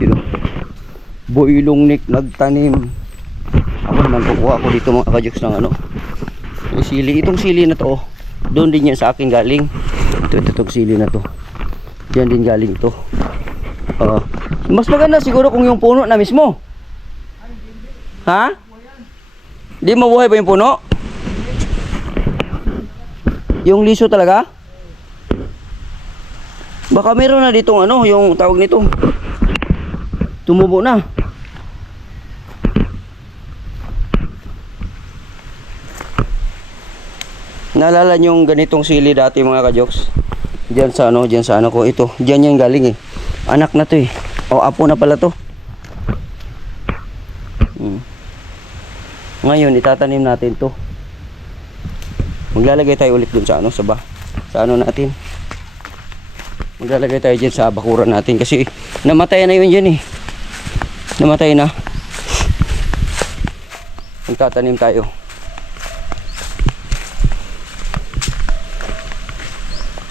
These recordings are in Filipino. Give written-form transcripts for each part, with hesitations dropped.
Yun, Boylong Nick nagtanim. Ako naman kukuha ko dito mga kajoks ng ano, yung sili. Itong sili na to, doon din yan sa akin galing. Itong sili na to, diyan din galing to. Mas maganda siguro kung yung puno na mismo. Ha? Di mabuhay ba yung puno? Yung liso talaga? Baka meron na ditong ano, yung tawag nito, tumubo na. Naalala nyo yung ganitong sili dati mga kajoks? Diyan sa ano ko ito. Diyan yan galing eh. Anak na to eh. O apo na pala to. Ngayon itatanim natin to. Maglalagay tayo ulit dun sa ano, sa ano natin. Maglalagay tayo dyan sa bakuran natin kasi namatay na yun dyan eh. Namatay na. Magtatanim tayo.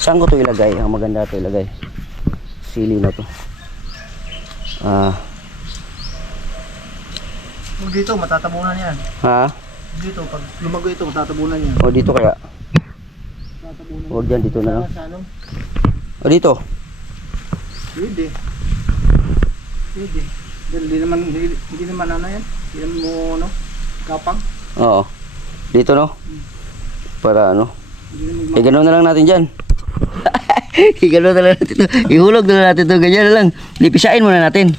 Saan ko ito ilagay? Ang maganda ito ilagay. Sili na to. Dito, matatabunan yan. Ha? Dito, pag lumago ito, matatabunan yan. O dito kaya? Matatabunan. Huwag dyan, dito na lang. Sa ano? O dito? Pwede. Pwede. Hindi naman ano yan. Hindi naman mo, ano, kapang. Oo. Dito no? Para ano? Hindi naman Gano'n na lang natin dyan. Gano'n na lang natin ito. Ihulog na lang natin ito. Ganyan na lang. Lipisain muna natin.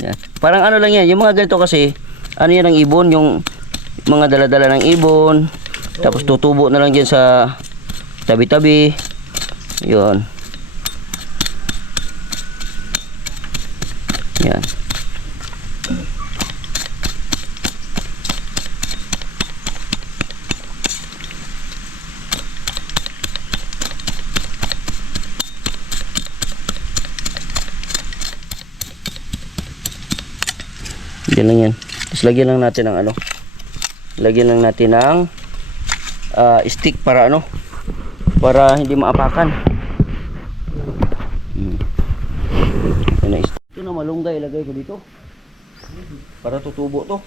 Yan. Parang ano lang yan. Yung mga ganito kasi, ano yan ang ibon. Yung mga dala-dala ng ibon. Tapos tutubo na lang dyan sa tabi-tabi. Yun. Yan. Yan lang yan. Tapos lagyan lang natin ng ano. Lagyan lang natin ng stick para ano. Para hindi maapakan. Yan na stick. Ito na malunggay ilagay ko dito. Para tutubo to.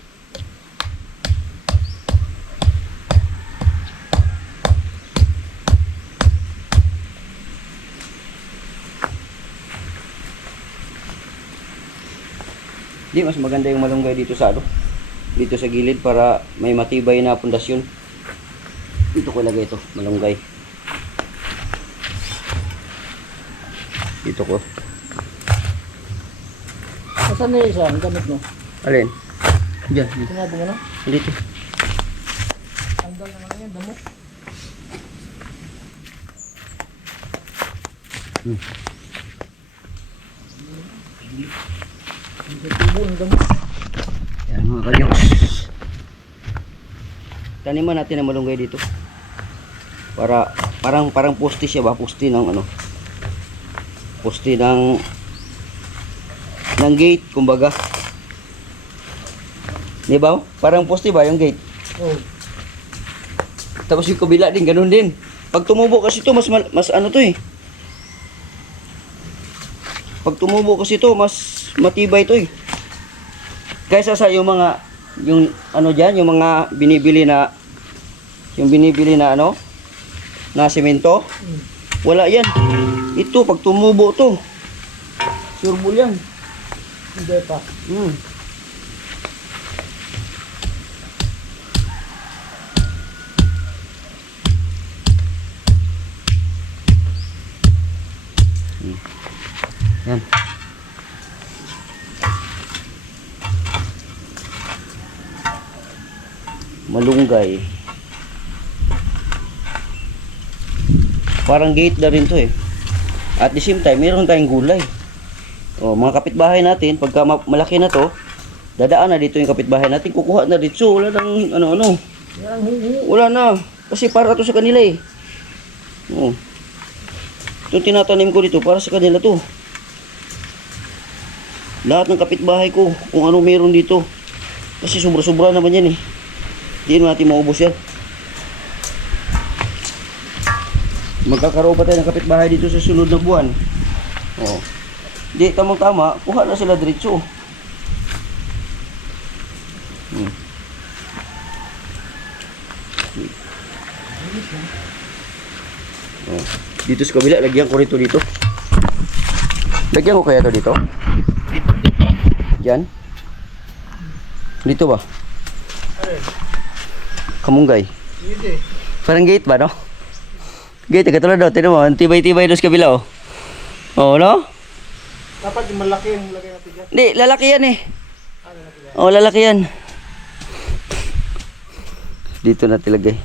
Di, mas maganda yung malunggay dito sa ano, dito sa gilid para may matibay na pundasyon. Dito ko ilagay ito, malunggay. Dito ko. Saan na yung isa? Ang gamit mo? Alin? Diyan. Sinabi mo na? Dito. Tanggal na lang yan, damo. Yan mga kajoks. Taniman natin ang malunggay dito. Para parang poste siya ba? Poste ng ano? Poste ng gate kumbaga. Di ba? Parang poste ba yung gate? Oh. Tapos yung kabila din ganun din. Pag tumubo kasi ito mas ano to eh. Pag tumubo kasi ito mas matibay to eh. Kaysa sa yung mga yung ano diyan, yung mga binibili na ano na semento. Wala yan. Ito pag tumubo to. Sureball yan. Hindi pa. Yan. Malunggay. Parang gate na rin to eh. At the same time, meron tayong gulay. O, mga kapitbahay natin, pagka malaki na to, dadaan na dito yung kapitbahay natin, kukuha na dito. Wala nang ano-ano. Wala na. Kasi para to sa kanila eh. O. Ito tinatanim ko dito para sa kanila to. Lahat ng kapitbahay ko, kung ano meron dito. Kasi sobra-sobra naman yan eh. Hindi natin maubos yan. Magkakaroon pa tayo ng kapitbahay dito sa sunod na buwan. Oh. Di, tamang-tama, kuha na sila diretso. Oh. Dito sa kabila, lagyan ko rito dito. Lagyan ko kaya to dito? Diyan? Dito ba? Kamunggay. Parang gate ba, no? Gate, katulad daw. Tinan mo, tibay-tibay doon sa kabila, oh. Oo, no? Dapat yung malaki yung lagay natin dyan. Hindi, lalaki yan eh. Oo, lalaki yan. Dito natin lagay.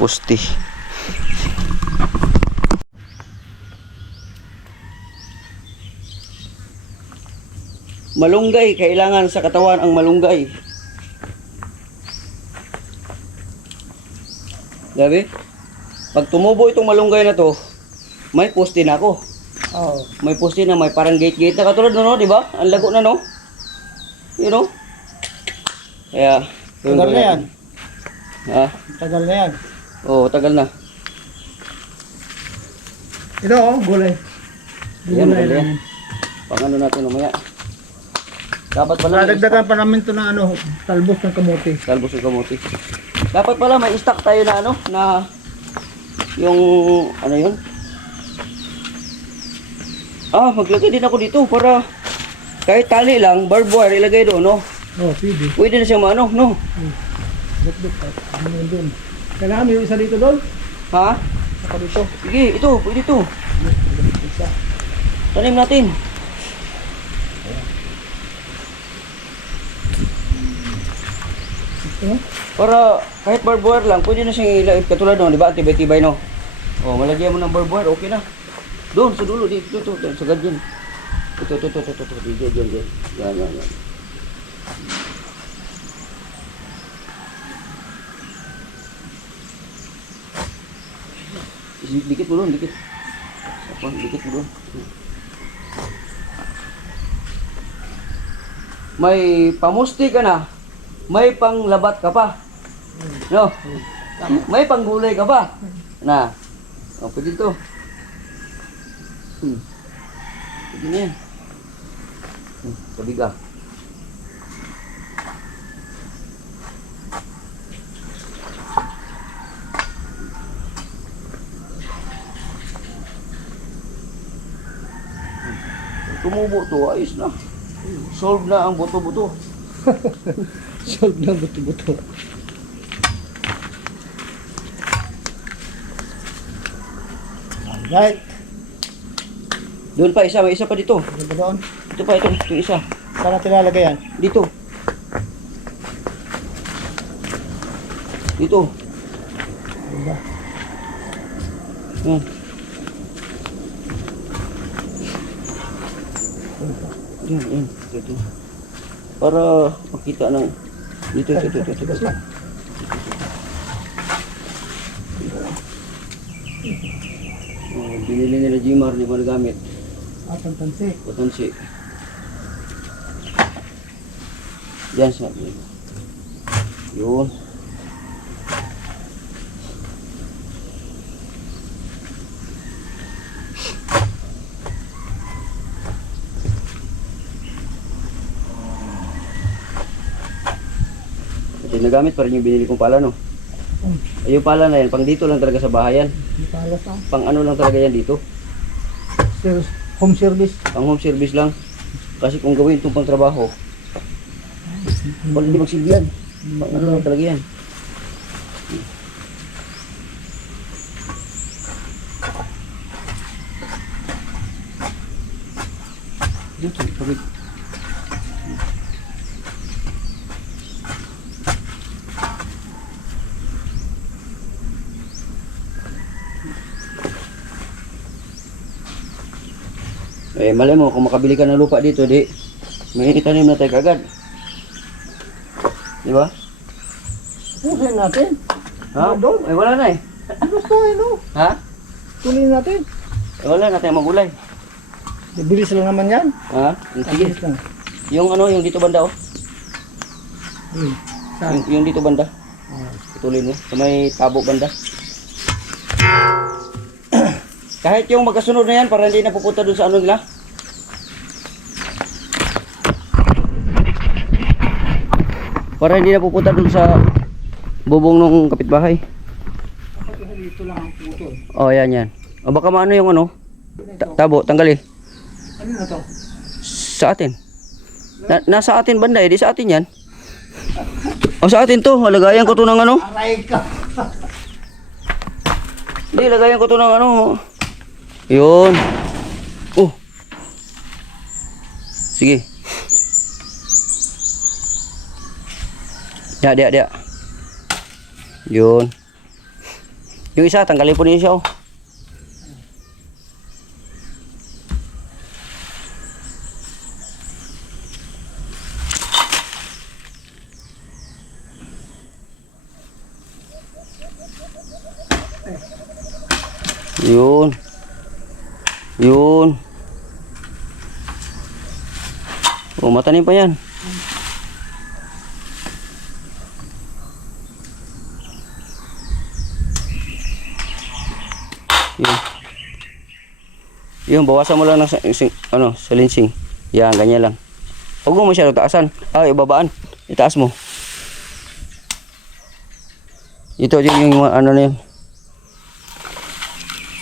Poste. Malunggay, kailangan sa katawan ang malunggay. Gabi? Pag tumubo itong malunggay na to, may poste na ako. Oo. May poste na, may parang gate-gate na katulad no, di ba? Ang lago na, no? You know? Kaya, Tagal na yan. Ha? Tagal na yan. Oo, tagal na. Ito oh, gulay. Yan, Gulay gulay. lang. Pang ano natin mamaya. Dapat pala may Nadagdagan pa namin ito ng ano, talbos ng kamote. talbos ng kamuti. Dapat pala may stock tayo na ano, na yung ano yun? Maglagay din ako dito para kahit tali lang, barbed wire ilagay doon, no? Oh, pwede. Pwede na siyang ano, no? Duk-duk. Ano yun doon? Kailangan may isa dito doon. Ha? Saka dito. Sige, ito, pwede ito. Isa. Tanim natin. Ito. Para kahit barbed wire lang, pwede na siyang ilagay katulad no, di ba? Tibay-tibay no. Oh, malagyan mo ng barbed wire, okay na. Doon sa dulo, dito, sa gadyan. Ito, diyan. Yan. Dikit mo doon, dikit. Dikit mo doon. May pamusti ka na, may panglabat ka pa. No? May panggulay ka pa. Na. O, pwede ito. Pwede na yan. Tabi ka. Tumubo to, ayos na. Solve na ang buto-buto. Solve na buto-buto. Alright. Doon pa isa, may isa pa dito. Ano ba doon? Ito pa, ito isa. Saan natin lalagay yan? Dito. Dito. Ano ba? Yan. Yan. Dito. Para makita ng dito. Tigas lang. Binili nila Jimar, di mo nagamit. Atang tansi. Patansi. Diyan sa yun. Ito yung nagamit pa rin yung binili kong pala, no? Ay, yung pala na yan, pang dito lang talaga sa bahayan. May palas na. Pang ano lang talaga yan dito. Home service. Pang home service lang. Kasi kung gawin itong pang trabaho, wala hindi magsilbi yan. Pang ano lang talaga yan. Dito, pagod. Malay mo, kung makabili ka ng lupa dito, di, may itanim na tayo kagad. Di ba? Pusin natin. Ha? Doon. Wala na eh. Gusto ano? Ha? Tuloy natin. Wala na tayo magulay. Bilis lang naman yan. Ha? Sige. Bilis lang. Yung ano, yung dito banda oh. Saan? Yung dito banda. Ah. Ituloy mo. Sa may tabo banda. Kahit yung magkasunod na yan, para hindi na pupunta dun sa ano nila. Para hindi na pupunta dun sa bubong ng kapitbahay. Dito lang ang putol. Oh, yan. O baka maano yung ano? Tabo, tanggali. Ano na to? Sa atin. Nasa atin banda eh, di sa atin yan. O sa atin to, lagayan ko to ng ano? Aray ka. Di, lagayan ko to ng ano. Yun. Oh. Sige. Dia. Yun. Yung isa, tanggalin po niya siya oh. Yun. Oh, matanim pa yan. Yun, bawasan mo lang ng salinsing. Yan, ganyan lang. Huwag mo masyado taasan. Ibabaan. Itaas mo. Ito yung ano na yun.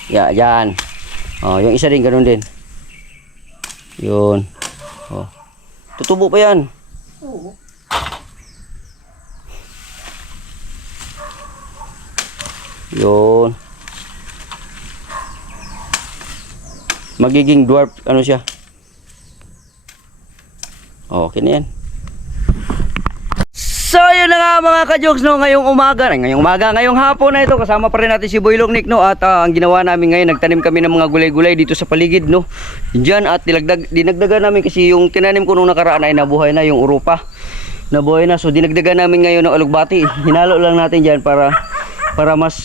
Yan. Oh, yung isa din ganoon din. Yun. Oh. Tutubo pa yan. Oo. Yun. Magiging dwarf ano siya. Okay na yan. So yun na nga mga ka-jokes no, ngayong hapon na ito kasama pa rin natin si Boy Long Nick no, at ang ginawa namin ngayon, nagtanim kami ng mga gulay-gulay dito sa paligid no. Diyan at dinagdagan namin kasi yung tinanim ko nung nakaraan ay nabuhay na yung urupa. Nabuhay na, so dinagdagan namin ngayon ng alugbati. Hinalo lang natin diyan para mas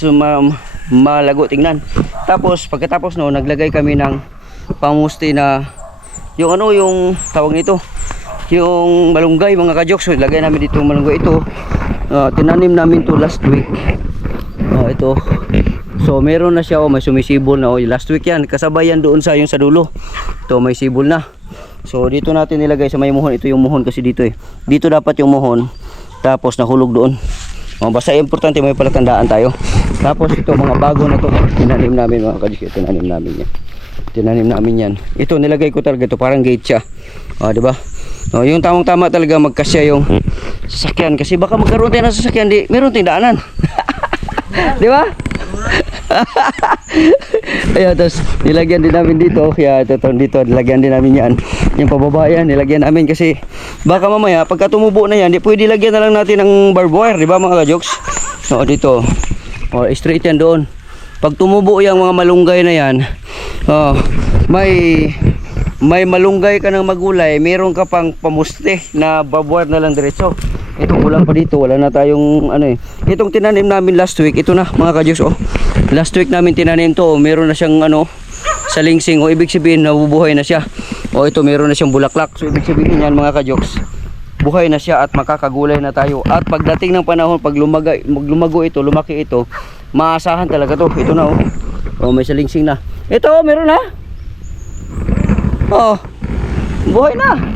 malago tingnan. Tapos pagkatapos no, naglagay kami ng pamusti na yung ano, yung tawag nito, yung malunggay mga ka-jokes. So, lagay namin dito malunggay ito. Tinanim namin to last week. Ito. So meron na siya, may sumisibol na. Last week yan, kasabay yan doon sa yung sa dulo. Ito may sibol na. So dito natin nilagay sa may muhon. Ito yung muhon kasi dito eh. Dito dapat yung muhon. Tapos nahulog doon. Basta importante may palatandaan tayo. Tapos ito mga bago na to, tinanim namin mga ka-jokes. Tinanim namin yan. Ito nilagay ko talaga ito, parang gate siya. Di ba? Yung tamang-tama talaga magkasya yung sasakyan kasi baka magkaroon tayo ng sasakyan meron tayong daanan. Di ba? Ayan, tapos nilagyan din namin dito. Kaya ito dito nilagyan din namin yan. Yung pababa yan nilagyan namin kasi baka mamaya pagka tumubo na yan, di pwede lagyan na lang natin ng barbed wire, di ba mga ka-jokes? Dito. Straight yan doon. Pag tumubo yung mga malunggay na yan, may malunggay ka ng magulay, meron ka pang pamuste na barbed na lang diretso. Ito kulang pa dito, wala na tayong ano eh. Itong tinanim namin last week, ito na mga ka-jokes Last week namin tinanim to, meron na siyang salingsing, ibig sabihin nabubuhay na siya. Ito meron na siyang bulaklak. So ibig sabihin yan mga ka-jokes, buhay na siya at makakagulay na tayo. At pagdating ng panahon, pag lumago ito, lumaki ito, maasahan talaga to. Ito na may salingsing na. Ito meron na. Buhay na.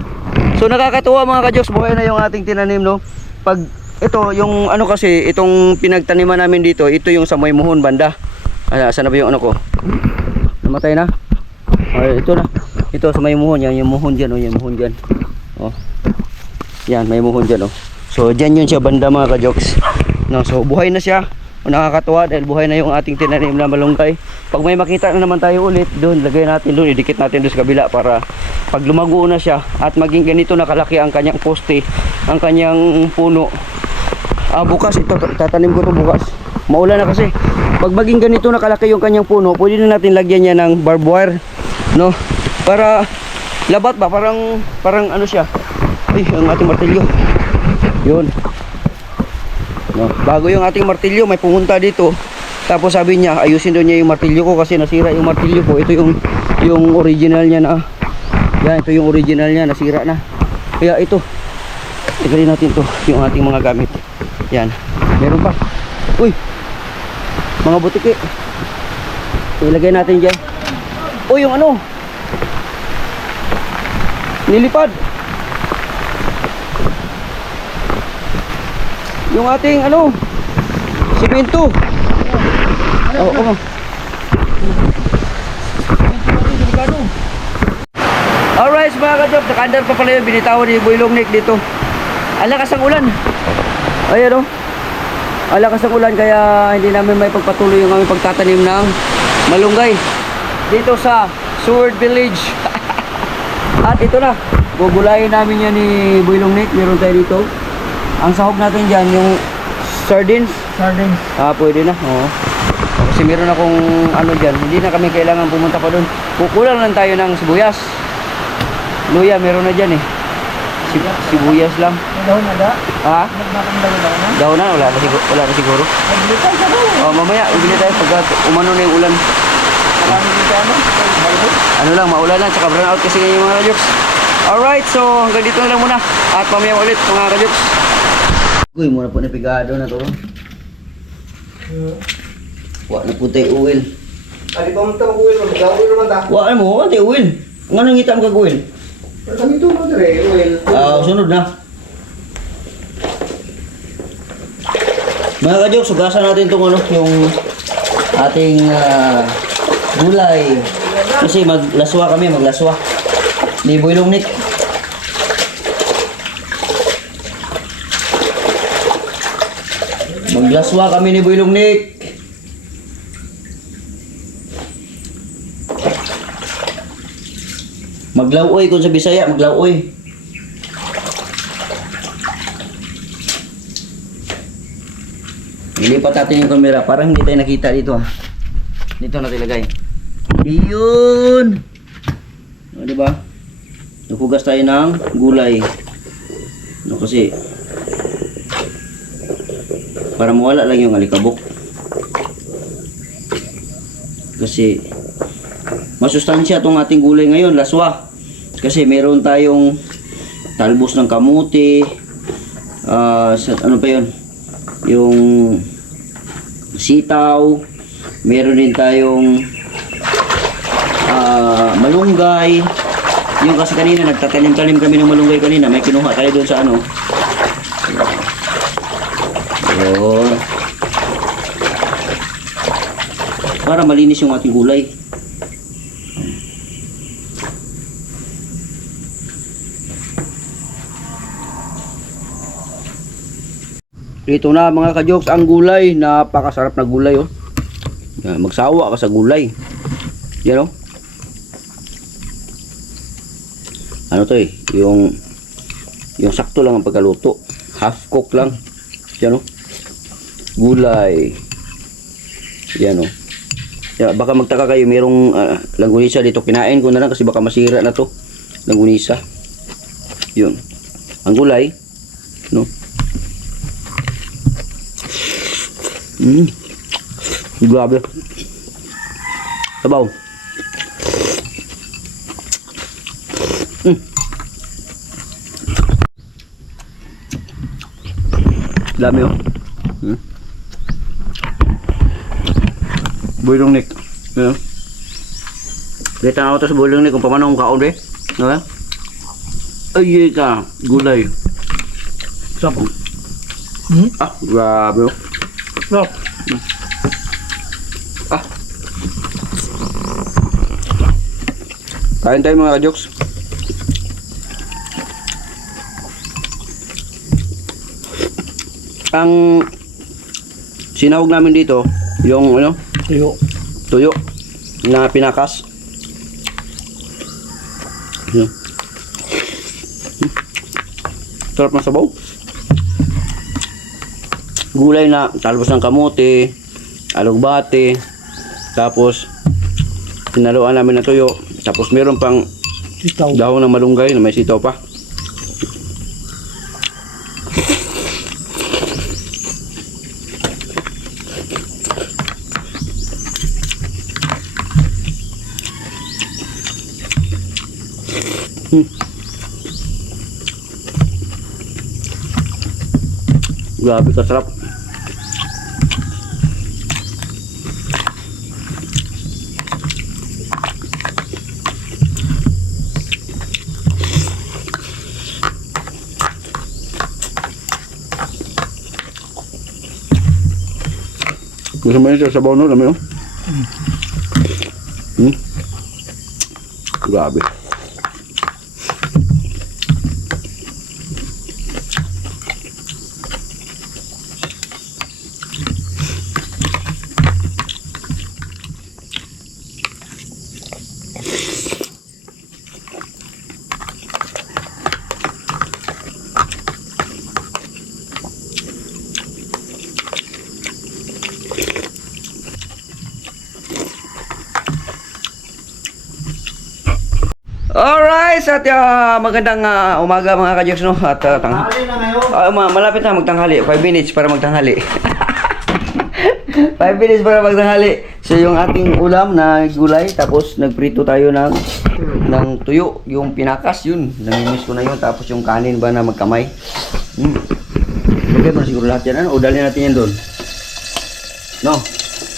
So nakakatuwa mga ka-jokes, buhay na yung ating tinanim no. Pag ito yung kasi itong pinagtaniman namin dito, ito yung sa may muhon banda. Saan na ba yung ko? Namatay na. Ito na. Ito sa may muhon, yan yung muhon diyan yung muhon diyan. Yan, may muhon diyan So diyan yun siya banda mga ka-jokes. No, so buhay na siya. Nakakatuwa dahil buhay na yung ating tinanim na malunggay. Pag may makita na naman tayo ulit doon, lagay natin doon, idikit natin doon sa kabila para pag lumago na siya at maging ganito na kalaki ang kanyang poste, ang kanyang puno. Bukas ito, tatanim ko to bukas. Maulan na kasi. Pag maging ganito na kalaki yung kanyang puno, pwede na natin lagyan niya ng barbed wire, no? Para labat ba, parang ano siya. Ang ating martilyo. Yun. No, bago yung ating martilyo may pumunta dito. Tapos sabi niya ayusin daw niya yung martilyo ko kasi nasira yung martilyo ko. Ito yung original niya na. Yan, ito yung original niya, nasira na. Kaya ito, tignan natin to, yung ating mga gamit. Yan, meron pa. Uy, mga butiki. Ilagay natin dyan. O yung ano? Nilipad. Yung ating ano? Simento. Oo. Alright mga ka-job, naka-under pa pala yung binitawan ni Boy Long Nick dito. Alakas ang ulan. Ayan o. Alakas ang ulan kaya hindi namin may pagpatuloy yung aming pagtatanim ng malunggay dito sa Seward Village. At ito na, gugulayin namin yan ni Boy Long Nick. Meron tayo dito. Ang sahog natin dyan, yung sardines. Sardines. Pwede na. Oo. Kasi meron akong ano dyan. Hindi na kami kailangan pumunta pa doon. Kukulang lang tayo ng sibuyas. Luya, meron na dyan eh. Sibuyas lang. May dahon na da? Ha? Nagbakang dahon na? Daw na? Wala na siguro. Nagbili tayo sa dahon. Mamaya, bibili tayo pag umano na yung ulan. Marami din tayo ano? Ano lang, maulan lang. Tsaka brown out kasi ngayon mga kajoks. Alright, so hanggang dito na lang muna. At mamaya ulit mga kajoks. Uy, muna po na pigado na to. Wala na po tayo uwil. Ali pa mo ito mag-uwil mo. Mag-uwil naman ta. Wala mo, wala tayo uwil. Ang anong ngita mo kag-uwil? Pero kami ito mo dire, uwil. Sunod na. Mga kajoks, sugasan natin itong ano, yung ating gulay. Kasi maglaswa kami, maglaswa. Ni Boy Long Nick. Maglaswa kami ni Boy Long Nick. Maglawoy kung sa Bisaya, maglawoy. Ilipat natin yung camera, parang hindi tayo nakita dito ha. Dito natin ilagay. Iyon! O, diba? Naghugas tayo ng gulay. No, kasi para mawala lang yung alikabok. Kasi masustansya itong ating gulay ngayon, laswa. Kasi meron tayong talbos ng kamuti. Ano pa yun? Yung sitaw. Meron din tayong malunggay. Yung kasi kanina nagtatanim-tanim kami ng malunggay kanina. May kinuha tayo doon sa ano. Yun. Para malinis yung ating gulay. Ito na mga kajoks ang gulay. Napakasarap na gulay oh. Yan, magsawa ka sa gulay. Yan oh. Ano to eh, yung sakto lang ang pagkaluto. Half cook lang. Yan oh. Gulay. Yan oh. Yan, baka magtaka kayo, merong langgunisa dito. Kinain ko na lang kasi baka masira na to. Langgunisa. Yun. Ang gulay, no? Grabe. Sabaw. Dami oh. Boy Long Nick. Ano? Kita na ako sa Boy Long Nick kung paano akong kaon eh. Ano? Ay, ka. Gulay. Sapo. Grabe oh. No. Kain tayo mga kajoks. Ang sinahog namin dito, yung ano? Tuyo na pinakas. Yan. Sarap na sabaw. Gulay na talbos ng kamote, alugbate, tapos pinaluan namin ng tuyo, tapos meron pang Sitaw. dahon ng malunggay na may sitaw pa. Grabe kasarap. Gusto mo yun sa sabaw no, alam mo yun? Grabe. Alright, sa magandang umaga mga kajoks no at Hali na ngayon. malapit na magtanghali, 5 minutes para magtanghali. 5 minutes para magtanghali. So yung ating ulam na gulay tapos nagprito tayo ng tuyo, yung pinakas yun. Namimiss ko na yun tapos yung kanin ba na magkamay. Lagyan mo na siguro lahat yan ano? O dalhin natin yan doon. No.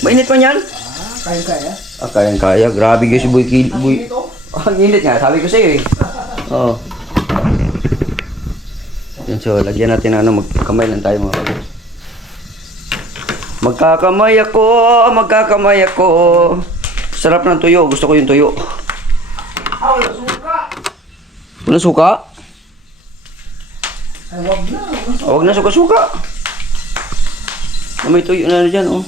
Mainit pa yan? Kaya. Kaya. Grabe guys, boy. Ang init nga, sabi ko sa'yo eh. Oo. Yun, so, lagyan natin ano, magkamay lang tayo mga kapatid. Magkakamay ako. Sarap ng tuyo, gusto ko yung tuyo. Wala suka. Wala suka? Ay, wag na. Huwag na suka-suka. May tuyo na dyan, oh.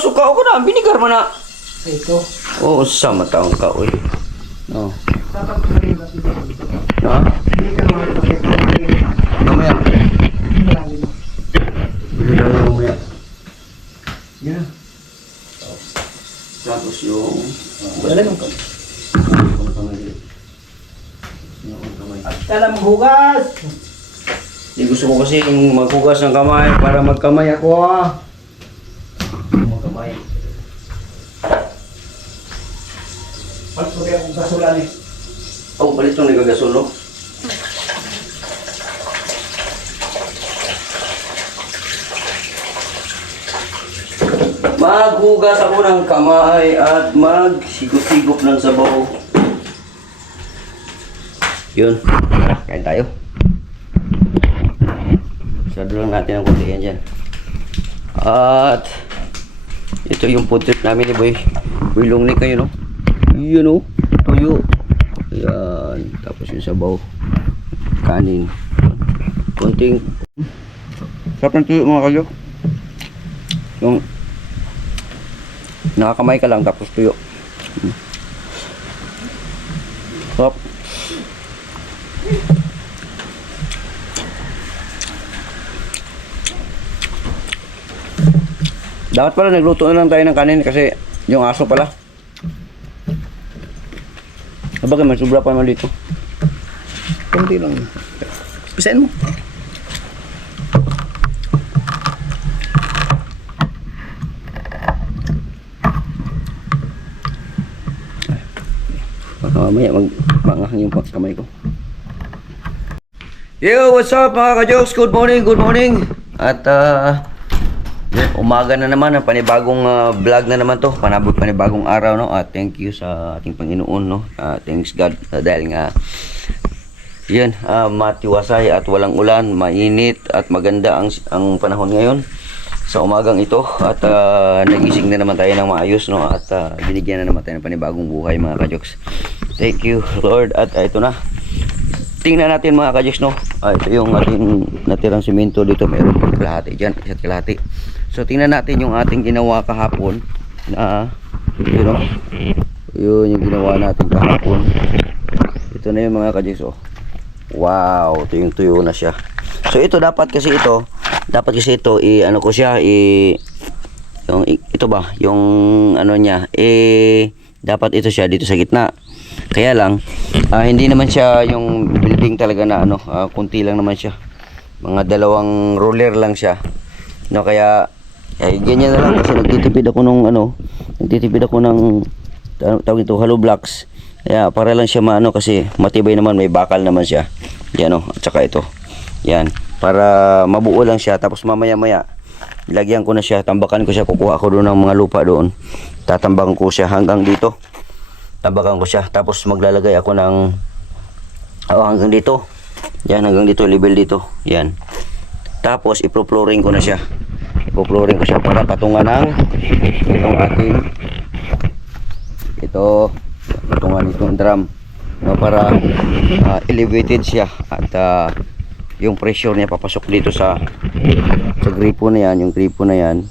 Suka ako na, binigar mo na. Ito. Oo, sama taong ka, uy. No. Dapat kayo na dito. Ha? Hindi ka naman pakita. Mamaya. Marami na. Hindi na lang mamaya. Yan. Tapos yung... Wala nung kamay. At kala maghugas. Gusto ko kasi maghugas ng kamay para magkamay ako ha. Magkamay. Palit ko kaya kung kasulan eh. Oh, palit nung nagagasol no? Maghugas ako ng kamay at magsigop-sigop ng sabaw. Yun. Kain tayo. Sado lang natin ang kunti yan dyan. At ito yung food trip namin ni Boy. Boy Longnik kayo no? Yun o. Tuyo. Ayan. Tapos yung sabaw. Kanin. Kunting. Sarap ng tuyo mga kalyo. Yung nakakamay ka lang tapos tuyo. Sarap. Dapat pala nagluto na lang tayo ng kanin kasi yung aso pala. Sabagay, may sobra pa naman dito. Kunti lang. Pisain mo. Baka mamaya magmangahang yung kamay ko. Yo, what's up mga ka-jokes? Good morning, good morning. At umaga na naman, panibagong vlog na naman to, panibagong araw no. At thank you sa ating Panginoon no. Thanks God dahil nga yun, matiwasay at walang ulan, mainit at maganda ang panahon ngayon sa umagang ito at nagising na naman tayo ng maayos no at binigyan na naman tayo ng panibagong buhay mga ka-jokes. Thank you Lord at ito na. Tingnan natin mga ka-jokes no. Ito yung ating natirang simento dito, meron pang kalahati dyan, isa't kalahati. So tingnan natin yung ating ginawa kahapon na yun, no? Yun yung ginawa natin kahapon. Ito na yung mga ka-jokes oh. Wow, ito yung tuyo na siya. So ito dapat kasi ito ano ko siya yung ito ba yung ano niya dapat ito siya dito sa gitna. Kaya lang hindi naman siya yung building talaga na ano, kunti lang naman siya. Mga dalawang roller lang siya. No, kaya ganyan na lang kasi nagtitipid ako ng tawag ito hollow blocks. Kaya para lang siya maano kasi matibay naman, may bakal naman siya. Yan oh, at saka ito. Yan, para mabuo lang siya tapos mamaya-maya lagyan ko na siya, tambakan ko siya, kukuha ko doon ng mga lupa doon. Tatambakan ko siya hanggang dito. Tambakan ko siya tapos maglalagay ako ng hanggang dito. Yan, hanggang dito, level dito. Yan. Tapos ipro-flooring ko na siya. Iko-flooring ko siya para patungan ng itong ating patungan itong drum, no, para elevated siya at yung pressure niya papasok dito sa gripo na yan. Yung gripo na yan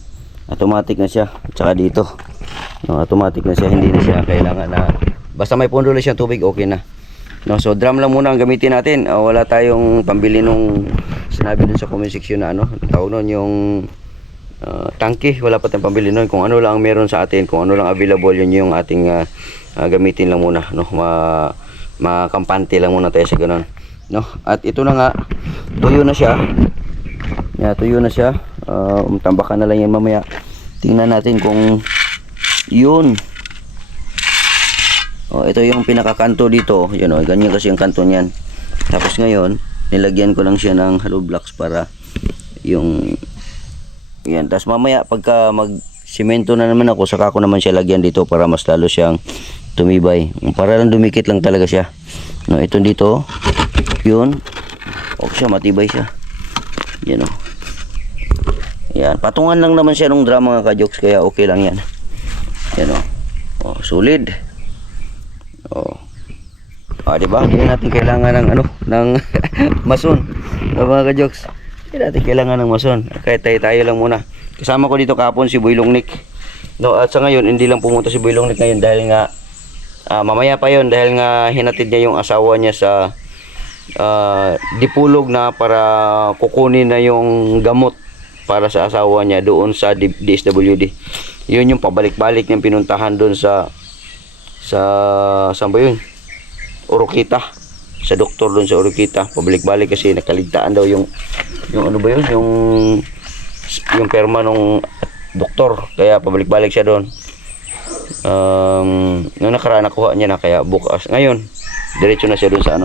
automatic na siya, at saka dito, no, automatic na siya, hindi na siya kailangan na basta may pundo lang siyang tubig, okay na, no. So drum lang muna ang gamitin natin. Wala tayong pambili nung sinabi dun sa comment section na tawag nun, yung tangke. Wala pa tayong pambili nun. Kung ano lang meron sa atin, kung ano lang available, yun yung ating gamitin lang muna, no. Makampante lang muna tayo sa ganun, no. At ito na nga, tuyo na siya. Tuyo na siya. Tambakan na lang yan mamaya. Tingnan natin kung yun. Ito yung pinakakanto dito. Yan, ganyan kasi yung kanto niyan. Tapos ngayon, nilagyan ko lang siya ng hollow blocks para yung yan. Tapos mamaya pagka mag-simento na naman ako, saka ko naman siya lagyan dito para mas lalo siyang tumibay. Para lang dumikit lang talaga siya. No, ito dito, yun. Okay siya, matibay siya. Yan o. Yan, patungan lang naman siya ng drum mga kajoks, kaya okay lang yan. Yan o. Solid. Diba? Hindi natin kailangan ng ng mason. Mga kajoks, hindi natin kailangan ng mason. Kahit tayo lang muna. Kasama ko dito kahapon si Boylong Nick. No, at sa ngayon hindi lang pumunta si Boylong Nick ngayon dahil nga mamaya pa yon, dahil nga hinatid niya yung asawa niya sa Dipulog na para kukunin na yung gamot para sa asawa niya doon sa DSWD. Yun yung pabalik-balik niyang pinuntahan doon sa saan ba yun? Oroquita. Sa doktor doon sa Oroquita. Pabalik-balik kasi nakaligtaan daw yung ano ba yun? Yung perma nung doktor. Kaya pabalik-balik siya doon. Nung nakaraan nakuha niya na, kaya bukas. Ngayon, diretso na siya doon sa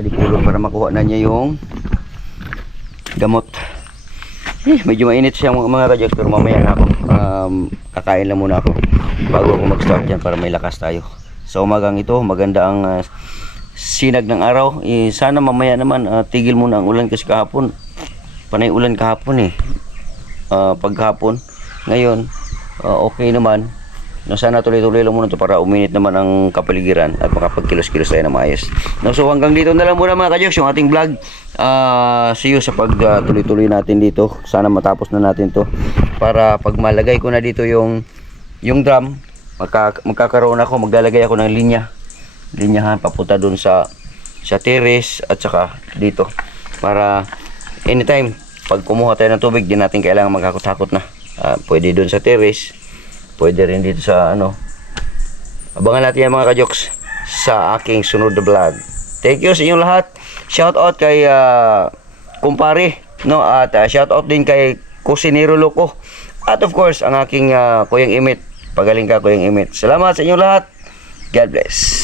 Dipulog para makuha na niya yung gamot. Medyo mainit siya mga kajoks, pero mamaya na ako. Kakain lang muna ako bago ako mag-start dyan para may lakas tayo. Sa umagang ito, maganda ang sinag ng araw. Sana mamaya naman tigil muna ang ulan kasi kahapon. Panay ulan kahapon paghapon. Ngayon, okay naman. No, sana tuloy-tuloy lang muna ito para uminit naman ang kapaligiran at makapagkilos-kilos tayo na maayos. No, so hanggang dito na lang muna mga kajoks yung ating vlog. See you sa pagtuloy-tuloy natin dito. Sana matapos na natin to para pag malagay ko na dito yung drum, magkakaroon ako, maglalagay ako ng linyahan papunta dun sa terrace at saka dito para anytime pag kumuha tayo ng tubig, di natin kailangan magkakot-hakot na. Pwede dun sa terrace, pwede rin dito sa abangan natin yan mga kajoks sa aking sunod na vlog. Thank you sa inyong lahat. Shout out kay kumpare, no, at shout out din kay Kusinero Loco, at of course ang aking Kuyang Imit. Pagaling ka Kuyang Imit. Salamat sa inyong lahat. God bless.